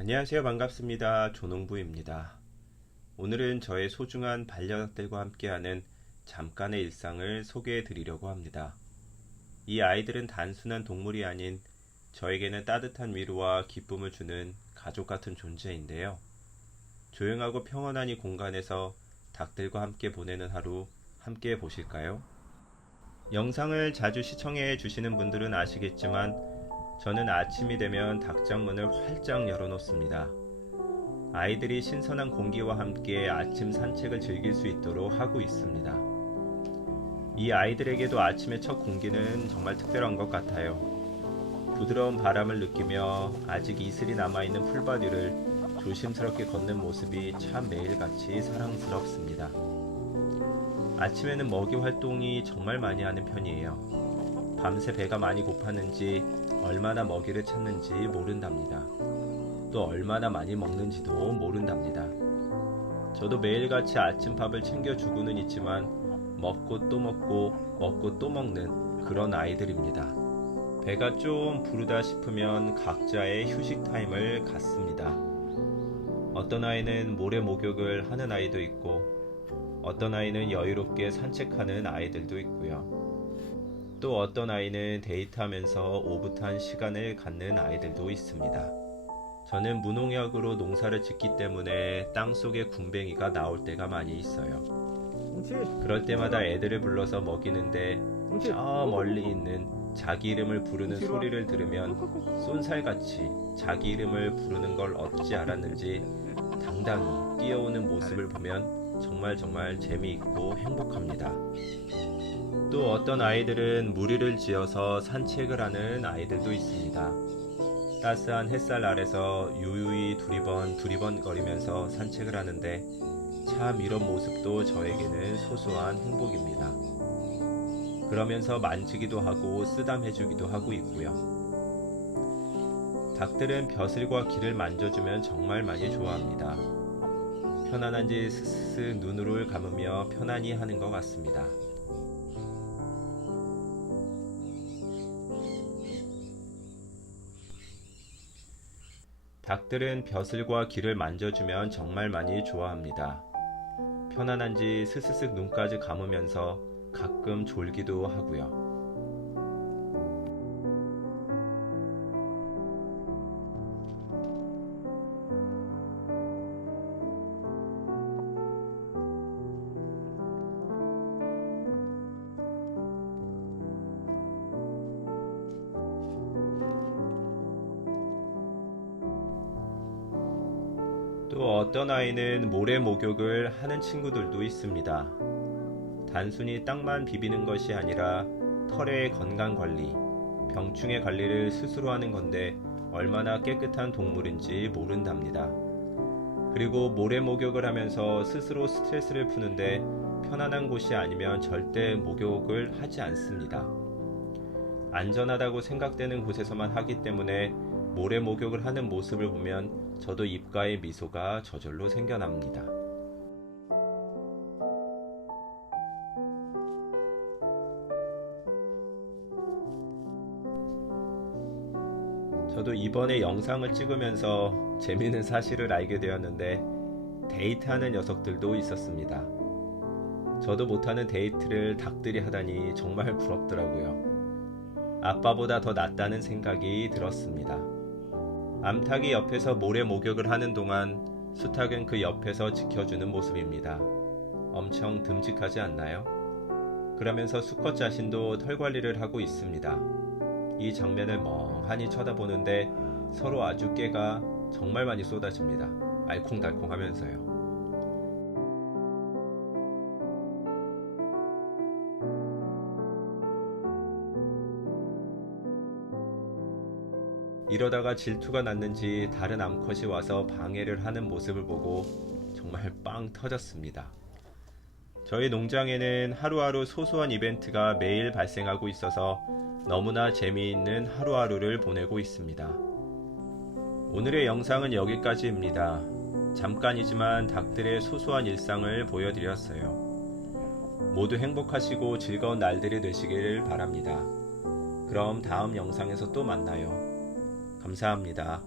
안녕하세요. 반갑습니다. 조농부입니다. 오늘은 저의 소중한 반려닭들과 함께하는 잠깐의 일상을 소개해 드리려고 합니다. 이 아이들은 단순한 동물이 아닌 저에게는 따뜻한 위로와 기쁨을 주는 가족 같은 존재인데요. 조용하고 평온한 이 공간에서 닭들과 함께 보내는 하루 함께 보실까요? 영상을 자주 시청해 주시는 분들은 아시겠지만 저는 아침이 되면 닭장 문을 활짝 열어놓습니다. 아이들이 신선한 공기와 함께 아침 산책을 즐길 수 있도록 하고 있습니다. 이 아이들에게도 아침의 첫 공기는 정말 특별한 것 같아요. 부드러운 바람을 느끼며 아직 이슬이 남아있는 풀밭 위를 조심스럽게 걷는 모습이 참 매일같이 사랑스럽습니다. 아침에는 먹이 활동이 정말 많이 하는 편이에요. 밤새 배가 많이 고팠는지 얼마나 먹이를 찾는지 모른답니다. 또 얼마나 많이 먹는지도 모른답니다. 저도 매일같이 아침밥을 챙겨주고는 있지만 먹고 또 먹고 먹고 또 먹는 그런 아이들입니다. 배가 좀 부르다 싶으면 각자의 휴식 타임을 갖습니다. 어떤 아이는 모래 목욕을 하는 아이도 있고 어떤 아이는 여유롭게 산책하는 아이들도 있고요. 또 어떤 아이는 데이트하면서 오붓한 시간을 갖는 아이들도 있습니다. 저는 무농약으로 농사를 짓기 때문에 땅 속에 군뱅이가 나올 때가 많이 있어요. 그럴 때마다 애들을 불러서 먹이는데. 저 멀리 있는 자기 이름을 부르는. 소리를 들으면 쏜살같이 자기 이름을 부르는 걸 어찌 알았는지 당당히 뛰어오는 모습을 보면 정말 정말 재미있고 행복합니다. 또 어떤 아이들은 무리를 지어서 산책을 하는 아이들도 있습니다. 따스한 햇살 아래서 유유히 두리번 두리번 거리면서 산책을 하는데 참 이런 모습도 저에게는 소소한 행복입니다. 그러면서 만지기도 하고 쓰담해주기도 하고 있고요. 닭들은 벼슬과 귀를 만져주면 정말 많이 좋아합니다. 편안한지 스스스 눈을 감으며 편안히 하는 것 같습니다. 닭들은 벼슬과 귀를 만져주면 정말 많이 좋아합니다. 편안한지 스스슥 눈까지 감으면서 가끔 졸기도 하고요. 또 어떤 아이는 모래 목욕을 하는 친구들도 있습니다. 단순히 땅만 비비는 것이 아니라 털의 건강 관리, 병충해 관리를 스스로 하는 건데 얼마나 깨끗한 동물인지 모른답니다. 그리고 모래 목욕을 하면서 스스로 스트레스를 푸는데 편안한 곳이 아니면 절대 목욕을 하지 않습니다. 안전하다고 생각되는 곳에서만 하기 때문에 모래 목욕을 하는 모습을 보면 저도 입가에 미소가 저절로 생겨납니다. 저도 이번에 영상을 찍으면서 재미있는 사실을 알게 되었는데 데이트하는 녀석들도 있었습니다. 저도 못하는 데이트를 닭들이 하다니 정말 부럽더라고요. 아빠보다 더 낫다는 생각이 들었습니다. 암탉이 옆에서 모래 목욕을 하는 동안 수탉은 그 옆에서 지켜주는 모습입니다. 엄청 듬직하지 않나요? 그러면서 수컷 자신도 털 관리를 하고 있습니다. 이 장면을 멍하니 쳐다보는데 서로 아주 깨가 정말 많이 쏟아집니다. 알콩달콩 하면서요. 이러다가 질투가 났는지 다른 암컷이 와서 방해를 하는 모습을 보고 정말 빵 터졌습니다. 저희 농장에는 하루하루 소소한 이벤트가 매일 발생하고 있어서 너무나 재미있는 하루하루를 보내고 있습니다. 오늘의 영상은 여기까지입니다. 잠깐이지만 닭들의 소소한 일상을 보여드렸어요. 모두 행복하시고 즐거운 날들이 되시길 바랍니다. 그럼 다음 영상에서 또 만나요. 감사합니다.